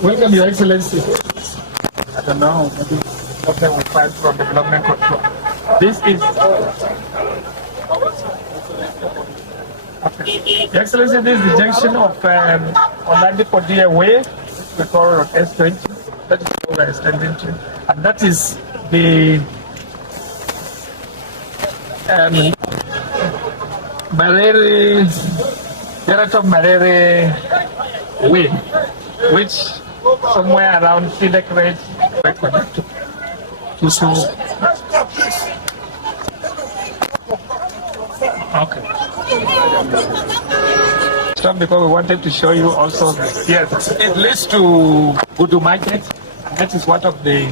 Welcome, Your Excellency. I don't know, maybe what can we find from development control. This is... Okay. Your Excellency, this is the junction of Oladipodia Way, we call it S20. That is where we're extending to. And that is the Marere Way, which somewhere around Sidek Red we're connected to so. Okay. So because we wanted to show you also, yes, it leads to Gudu Market, and that is one of the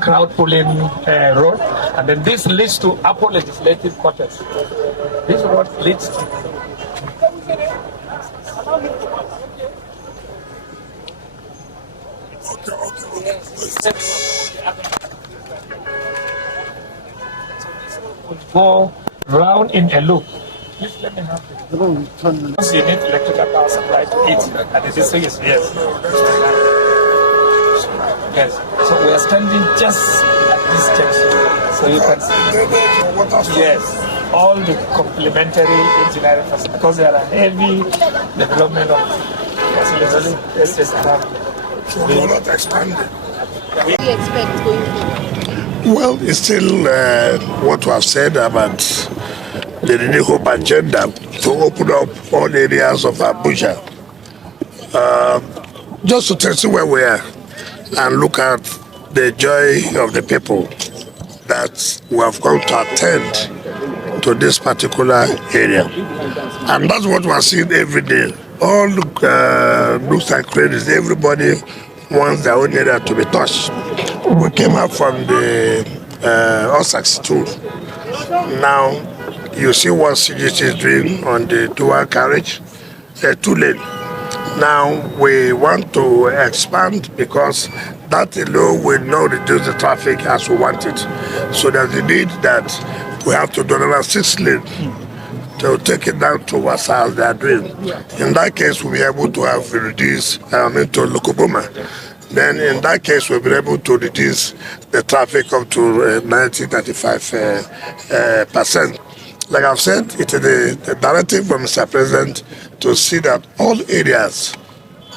crowd pulling road, and then this leads to Apple Legislative Quarters. This road leads to go round in a loop. Please let me have it. Because you need electrical power supply to it, and the district is yes. Yes. So we are standing just at this junction, so you can see. Yes. All the complementary engineering facilities, because there are heavy development of facilities around. So we will not expand it. What do you expect going forward? Well, it's still what we have said about the Renewed Hope agenda to open up all areas of Abuja. Just to test where we are and look at the joy of the people that we have come to attend to this particular area. And that's what we are seeing every day. All nooks and credits, everybody wants their own area to be touched. We came up from the Osaks too. Now you see what CGC is doing on the dual carriage, 2-lane. Now we want to expand because that alone will not reduce the traffic as we want it. So there's a need that we have to do another 6-lane to take it down to what they are doing. In that case, we'll be able to have reduced into Lokoboma. Then in that case, we'll be able to reduce the traffic up to 90-95%. Like I've said, it is the directive from Mr. President to see that all areas,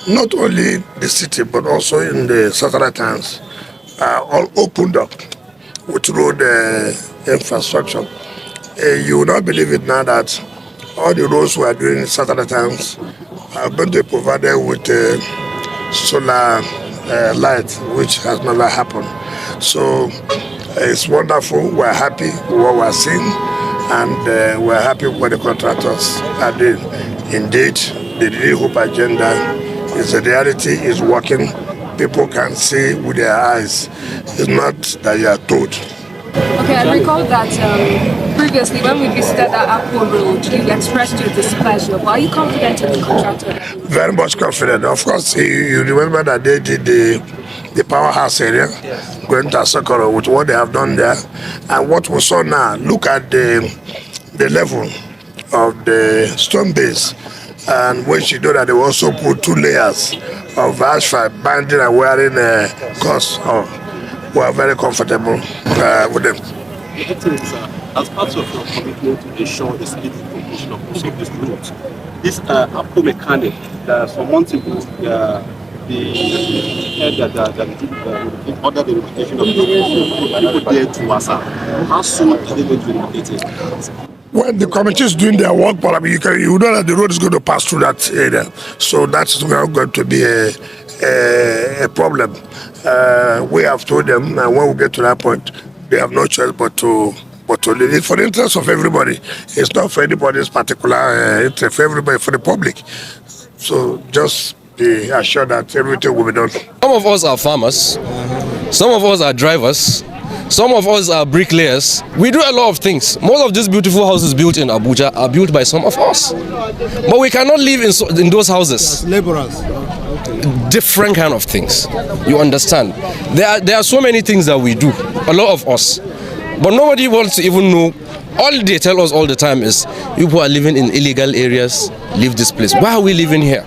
not only the city, but also in the satellite towns, are all opened up with road infrastructure. You will not believe it now that all the roads we are doing in satellite towns are going to be provided with solar light, which has never happened. So it's wonderful. We're happy with what we're seeing, and we're happy with what the contractors are doing. Indeed, the Renewed Hope agenda is a reality, is working. People can see with their eyes. It's not that you are told. Okay, I recall that previously when we visited that Apple Road, you expressed your displeasure. But are you confident in the contractor? Very much confident. Of course, you remember that they did the powerhouse area, going to Asokoro, with what they have done there. And what we saw now, look at the level of the stone base. And when she know that they also put 2 layers of asphalt, binding and wearing a course. We are very comfortable with them. As part of your commitment to ensure the speedy completion of this route, this Apple mechanic, some months ago, ordered the relocation of people there to Wasa. How soon are they going to relocate it? Well, the committee is doing their work, but I mean, you know that the road is going to pass through that area, so that's not going to be a problem. We have told them, and when we get to that point, they have no choice but to leave. It's for the interest of everybody. It's not for anybody's particular interest, for everybody, for the public. So just be assured that everything will be done. Some of us are farmers, some of us are drivers, some of us are bricklayers. We do a lot of things. Most of these beautiful houses built in Abuja are built by some of us. But we cannot live in those houses. Laborers. Different kind of things. You understand? There are so many things that we do, a lot of us. But nobody wants to even know. All they tell us all the time is, people are living in illegal areas, leave this place. Why are we living here?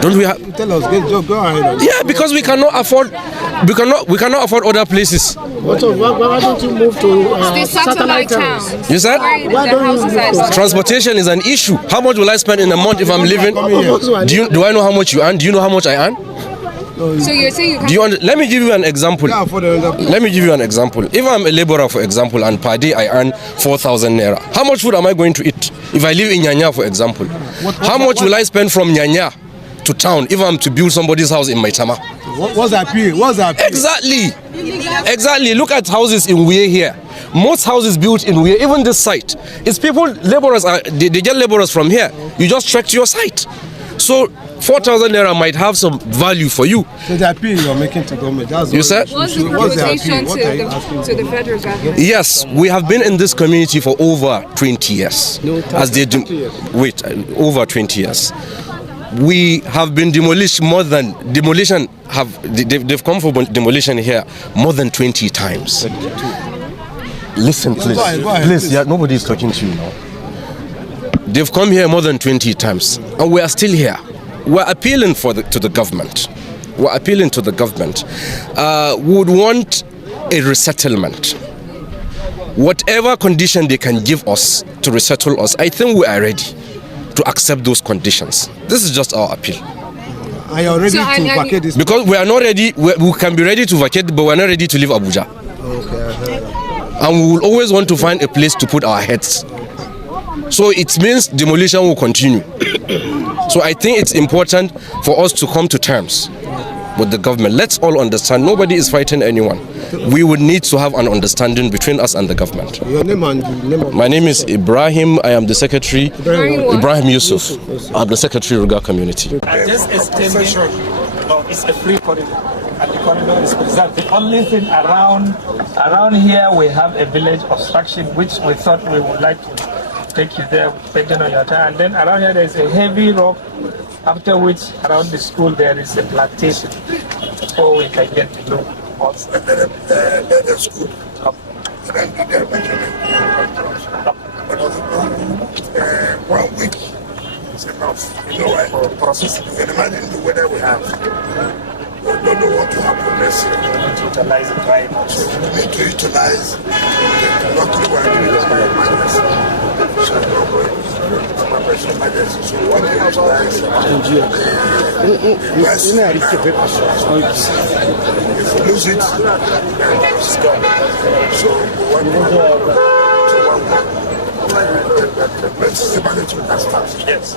Don't we have? Tell us, go ahead. Yeah, because we cannot afford other places. Why don't you move to The satellite towns. You said? Why don't you move to Transportation is an issue. How much will I spend in a month if I'm living? Do I know how much you earn? Do you know how much I earn? So you're saying you can't. Let me give you an example. Let me give you an example. If I'm a laborer, for example, and per day I earn 4,000 naira, how much food am I going to eat? If I live in Nyanya, for example, how much will I spend from Nyanya to town if I'm to build somebody's house in Maitama? What's that appeal? Exactly. Look at houses in Wike here. Most houses built in Wike, even this site, it's people, laborers, they get laborers from here. You just trek to your site. So 4,000 naira might have some value for you. So the appeal you're making to government, that's you said? What's the proposition to the federal government? Yes, we have been in this community for over 20 years. As they do, wait, over 20 years. We have been demolished they've come for demolition here more than 20 times. Listen, please. Go ahead, please. Yeah, nobody is talking to you now. They've come here more than 20 times, and we are still here. We're appealing to the government. We're appealing to the government. We would want a resettlement. Whatever condition they can give us to resettle us, I think we are ready to accept those conditions. This is just our appeal. Are you ready to vacate this? Because we are not ready. We can be ready to vacate, but we're not ready to leave Abuja. Okay. And we will always want to find a place to put our heads. So it means demolition will continue. So I think it's important for us to come to terms with the government. Let's all understand, nobody is fighting anyone. We would need to have an understanding between us and the government. Your name and the name of... My name is Ibrahim. I am the secretary. Ibrahim Yusuf. I'm the secretary of Ruga community. And this extension is a free corridor, and the corridor is preserved. The only thing around here, we have a village obstruction, which we thought we would like to take you there, depending on your time. And then around here, there is a heavy rock, after which around the school there is a plantation, so we can get to know what's the school. And then 1 week is enough. You know, right? For processing. You can imagine the weather we have. We don't know what to happen next year. We need to utilize the dry now. So we need to utilize the luckily we're doing this by emergency. So what do you utilize? If we lose it, then it's gone. So we want to let's see manage with that stuff. Yes.